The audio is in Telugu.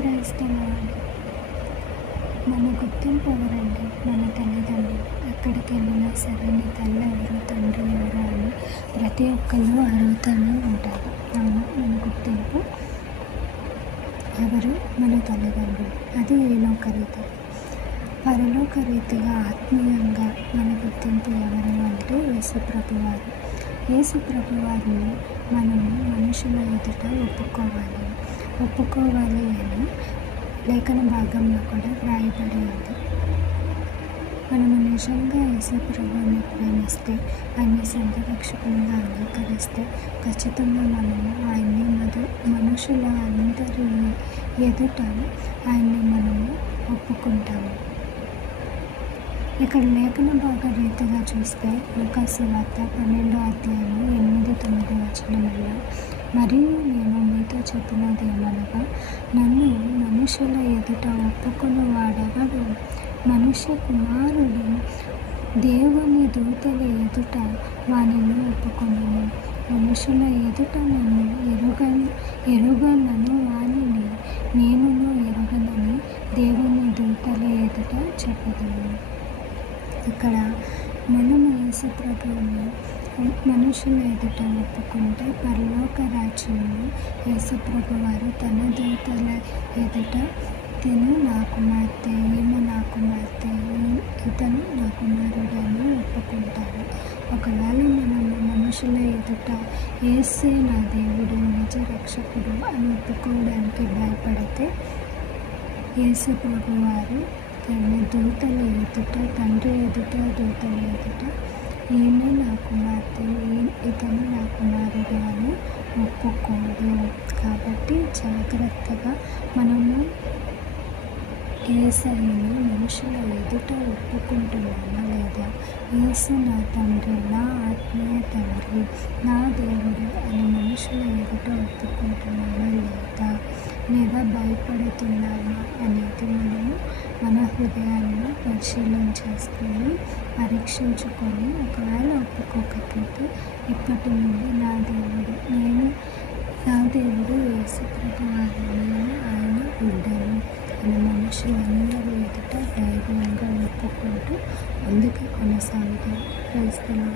క్రైస్తవులు మన గుర్తింపు ఎవరండి? మన తల్లిదండ్రులు. ఎక్కడికి వెళ్ళినా సరే నీ తల్లి ఎవరు, తండ్రి ఎవరు అని ప్రతి ఒక్కళ్ళు అడుగుతూనే ఉంటారు. అవును, మన గుర్తింపు ఎవరు? మన తల్లిదండ్రులు. అది ఈ లోకరీతి. పరలోక రీతిగా ఆత్మీయంగా మన గుర్తింపు ఎవరు అంటే యేసుప్రభువారు. యేసుప్రభువారిని మనము మనుషుల ఎదుట ఒప్పుకోవాలి అని లేఖన భాగంలో కూడా వ్రాయబడి ఉంది. మనము నిజంగా యేసుప్రభువుని ప్రేమిస్తే, ఆయన్ని సొంత రక్షకునిగా అంగీకరిస్తే ఖచ్చితంగా మనము ఆయన్ని మనుషుల అందరి ఎదుట ఆయన్ని మనము ఒప్పుకుంటాము. ఇక్కడ లేఖన భాగ రీతిగా చూస్తే లూకా సువార్త 12వ అధ్యాయము 8-9 వచనములలో, మరియు నేను మీతో చెప్పినది ఏమనగా, నన్ను మనుషుల ఎదుట ఒప్పుకుని వాడెవడు మనుష్య కుమారుడు దేవుని దూతల ఎదుట వానిని ఒప్పుకొనును. మనుషుల ఎదుట నన్ను ఎరుగనను వానిని నేనును ఎరుగనని దేవుని దూతల ఎదుట చెప్పదను. ఇక్కడ మనము యేసుప్రభువుని మనుషుల ఎదుట ఒప్పుకుంటే పరలోక రాజ్యంలో యేసుప్రభువారు తన దూతల ఎదుట తిను నా కుమార్తె, ఈమె నా కుమార్తె, ఇతను నా కుమారుడని ఒప్పుకుంటారు. ఒకవేళ మనము మనుషుల ఎదుట యేసే నా దేవుడు, నిజ రక్షకుడు అని ఒప్పుకోవడానికి భయపడితే యేసుప్రభువారు తన దూతల ఎదుట, తండ్రి ఎదుట, దూతల ఎదుట ఈమె నా కుమార్తె, ఇతను నా కుమారుడు అని ఒప్పుకోడు. కాబట్టి జాగ్రత్తగా మనము యేసయ్యను మనుషుల ఎదుట ఒప్పుకుంటున్నామా లేదా? యేసు నా తండ్రి, నా ఆత్మీయ తండ్రి, నా దేవుడు అని మనుషుల ఎదుట ఒప్పుకుంటున్నామా లేదా భయపడుతున్నామా అనేది మనము మన హృదయాన్ని పరిశీలన చేసుకొని పరీక్షించుకొని, ఒకవేళ ఒప్పుకోకపోతే ఇప్పటి నుండి నా దేవుడు యేసుప్రభువారు, నేను ఆయన బిడ్డను అని మనుషులందరి ఎదుట ధైర్యంగా ఒప్పుకుంటూ ముందుకు కొనసాగుతాం. క్రైస్తవులు.